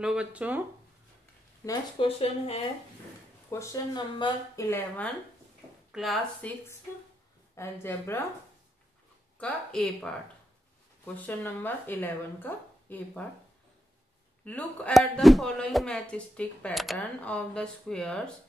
Hello बच्चों, next question है question number 11 class 6 algebra का ए पार्ट। क्वेश्चन नंबर 11 का A part. Look at the following match stick pattern of the squares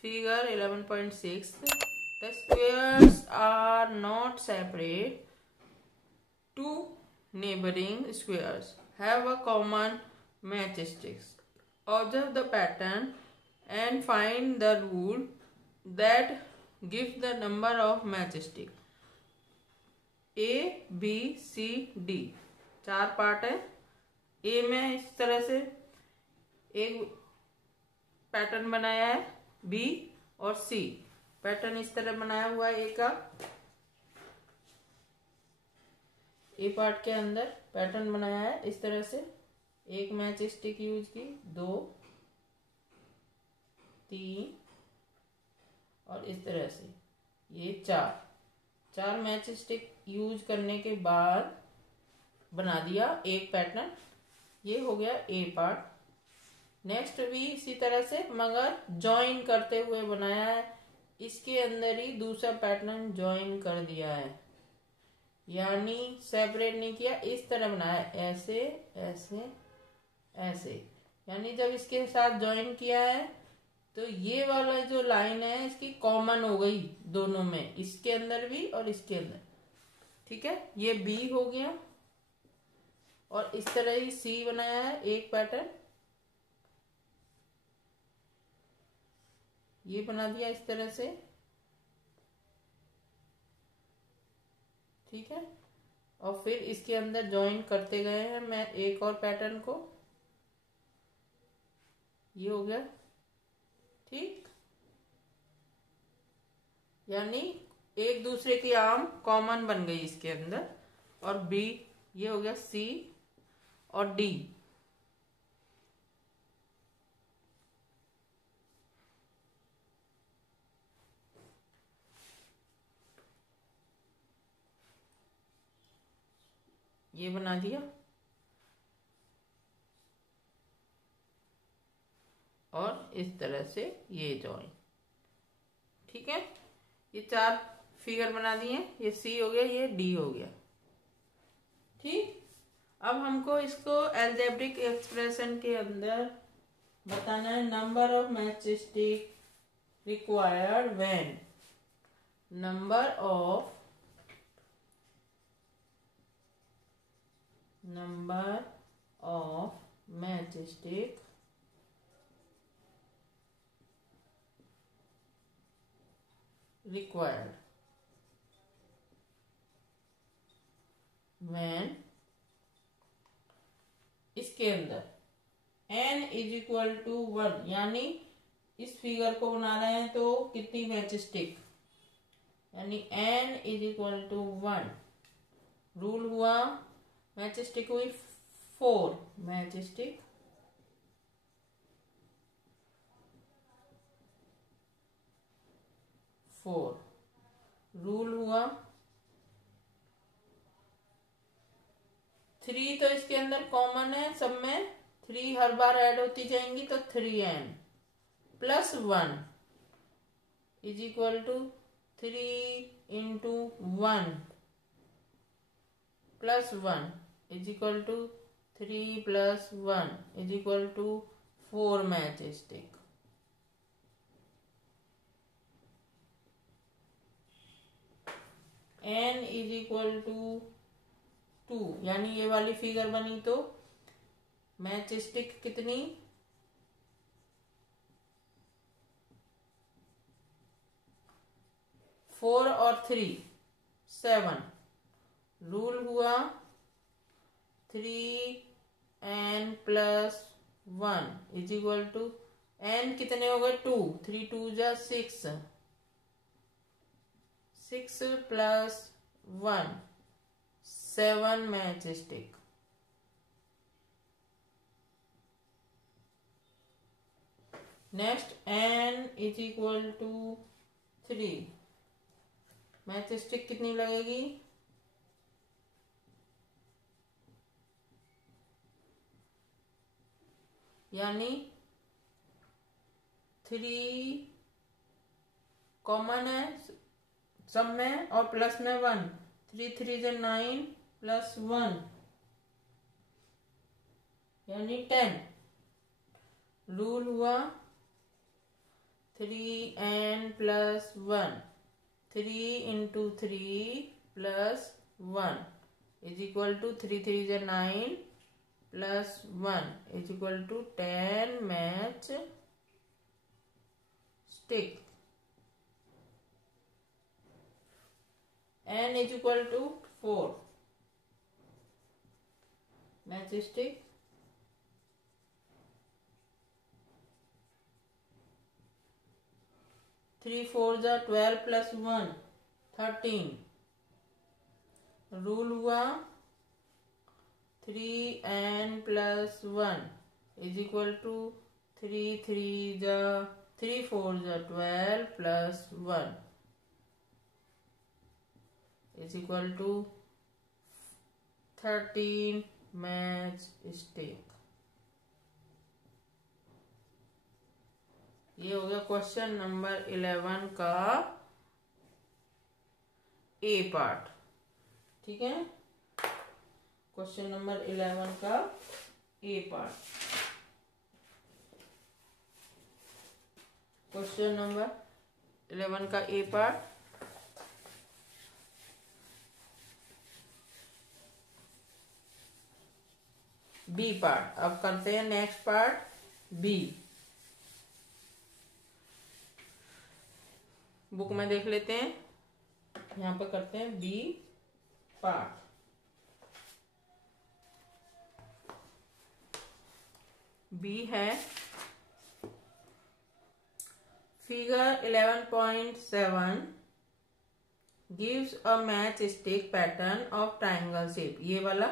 figure 11.6। The squares are not separate. Two neighboring squares have a common matchsticks. Observe the pattern and find the rule that gives the number of matchsticks. A, B, C, D चार part है। ए में इस तरह से एक pattern बनाया है, B और सी पैटर्न इस तरह बनाया हुआ है। ए का ए पार्ट के अंदर पैटर्न बनाया है इस तरह से। एक मैच स्टिक यूज की, 2, 3 और इस तरह से ये चार मैच स्टिक यूज करने के बाद बना दिया एक पैटर्न। ये हो गया ए पार्ट। नेक्स्ट भी इसी तरह से मगर ज्वाइन करते हुए बनाया है। इसके अंदर ही दूसरा पैटर्न ज्वाइन कर दिया है, यानी सेपरेट नहीं किया, इस तरह बनाया ऐसे ऐसे ऐसे। यानी जब इसके साथ ज्वाइन किया है तो ये वाला जो लाइन है इसकी कॉमन हो गई दोनों में, इसके अंदर भी और इसके अंदर। ठीक है, ये बी हो गया। और इस तरह ही सी बनाया है एक पैटर्न, ये बना दिया इस तरह से। ठीक है, और फिर इसके अंदर ज्वाइन करते गए हैं मैं एक और पैटर्न को, ये हो गया। ठीक, यानी एक दूसरे की आर्म कॉमन बन गई इसके अंदर। और बी, ये हो गया सी और डी। ये बना दिया और इस तरह से ये जॉइन। ठीक है, ये चार फिगर बना दिए। ये सी हो गया, ये डी हो गया। ठीक, अब हमको इसको अलजेब्रिक एक्सप्रेशन के अंदर बताना है। Number of match stick required when number of match stick required when इसके अंदर n इज इक्वल टू 1, यानी इस फिगर को बना रहे हैं तो कितनी मैच स्टिक, यानी n is equal to 1। Rule हुआ, मैच स्टिक हुई 4 मैच स्टिक। रूल हुआ 3, तो इसके अंदर कॉमन है सब में, 3 हर बार ऐड होती जाएंगी तो 3n plus 1 is equal to 3 into 1 plus 1 is equal to 3 plus 1 is equal to 4 match stick. n is equal to 2, यानी ये वाली फिगर बनी तो मैच स्टिक कितनी, 4 और 3 7। रूल हुआ 3n plus 1 is equal to n कितने हो गए 2, 3 2 जा 6, 6 plus 1 7 match stick. Next n is equal to 3, match stick कितनी लगेगी, यानी 3 कॉमन है सब में और प्लस में 1, 3 3 से 9 प्लस 1 यानी 10। रूल हुआ 3n plus 1, 3 into 3 plus 1 is equal to 3 3 से 9 plus 1 is equal to 10 match stick. n is equal to 4 match stick. 3 4 जा 12 प्लस 1 13। रूल हुआ 3n plus 1 is equal to 3 4 जा 12 plus 1 is equal to 13 match stick. ये हो गया question number 11 का A part. ठीक है, क्वेश्चन नंबर 11 का ए पार्ट। क्वेश्चन नंबर 11 का ए पार्ट। बी पार्ट अब करते हैं नेक्स्ट पार्ट बी। बुक में देख लेते हैं, यहाँ पे करते हैं बी पार्ट। बी है figure 11.7 gives a match stick pattern of triangle shape. ये वाला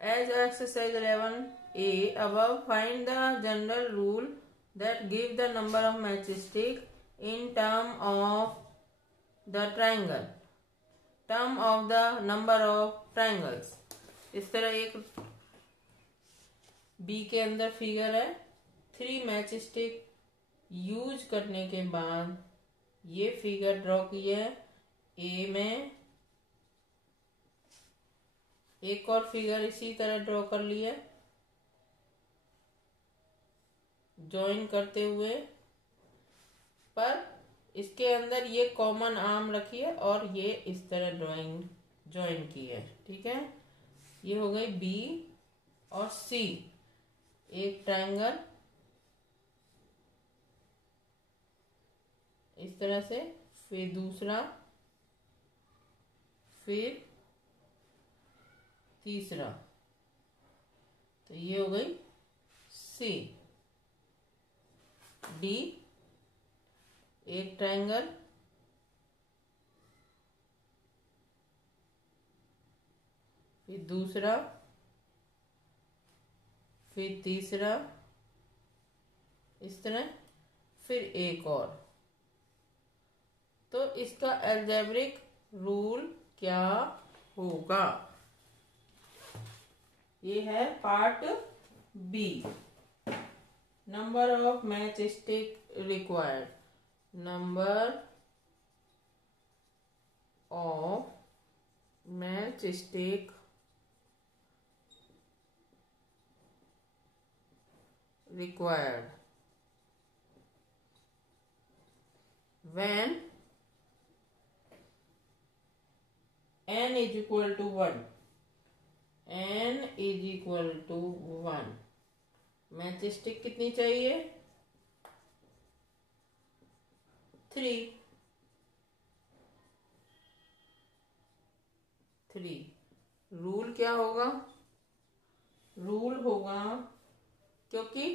as exercise 11A above find the general rule that give the number of match stick in term of the triangle, term of the number of triangles। इस तरह एक B के अंदर figure है, 3 match stick use करने के बाद ये फिगर ड्रॉ की है। ए में एक और फिगर इसी तरह ड्रॉ कर लिया ज्वाइन करते हुए, पर इसके अंदर ये कॉमन आर्म रखी है और ये इस तरह ड्राइंग ज्वाइन की है। ठीक है, ये हो गई बी और सी। एक ट्रायंगल इस तरह से, फिर दूसरा, फिर तीसरा, तो ये हो गई सी। डी एक ट्रायंगल, फिर दूसरा, फिर तीसरा इस तरह, फिर एक और। तो इसका अलजेब्रिक रूल क्या होगा? ये है part B. Number of match stick required, number of match stick required when n is equal to 1, n is equal to 1। Match stick कितनी चाहिए? 3। रूल क्या होगा? रूल होगा, क्योंकि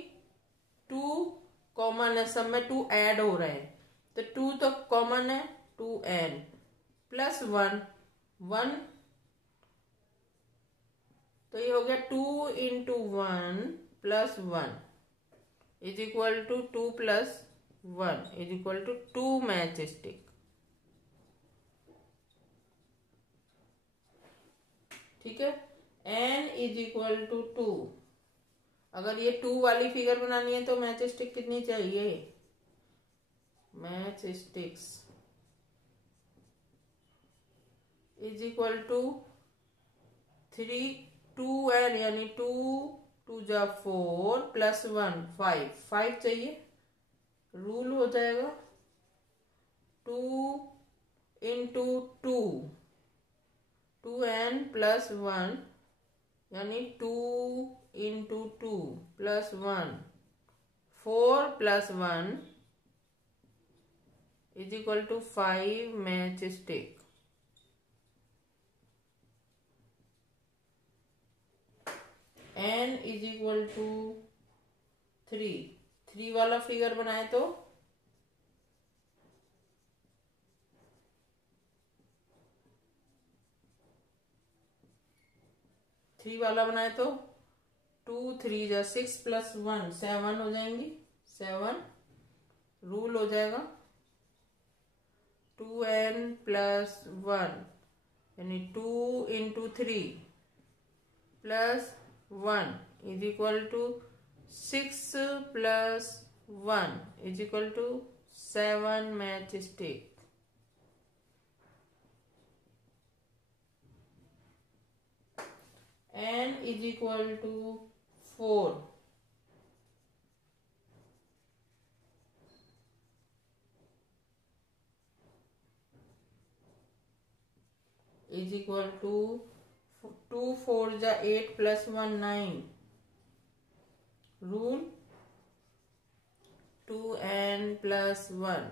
2 कॉमन है, सब में 2 ऐड हो रहे हैं, तो 2 तो कॉमन है, 2n प्लस 1 1, तो ये हो गया 2 into 1 plus 1 is equal to 2 plus 1 is equal to 2 match stick. ठीक है, n इज इक्वल टू 2, अगर ये 2 वाली फिगर बनानी है तो मैच स्टिक कितनी चाहिए? Match sticks is equal to 3 2 n यानी 2 2 जा 4 प्लस 1 5 चाहिए। रूल हो जाएगा 2 इंटू 2 प्लस 1 यानी 2 into 2 plus 1 4 plus 1 is equal to 5 match stick. n is equal to 3 वाला फिगर बनाए तो 2 3 जा 6 प्लस 1 7 हो जाएंगी। 7 रूल हो जाएगा 2n प्लस 1 यानी 2 into 3 plus 1 is equal to 6 plus 1 is equal to 7 match stick. n is equal to 4 is equal to 2 4 जा 8 plus 1 9 rule 2n plus 1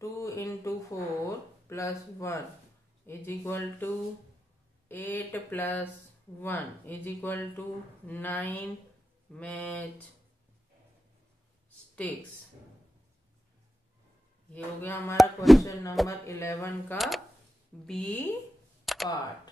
2 into 4 plus 1 is equal to 8 plus 1 is equal to 9 match sticks. ये हो गया हमारा question number 11 का B part.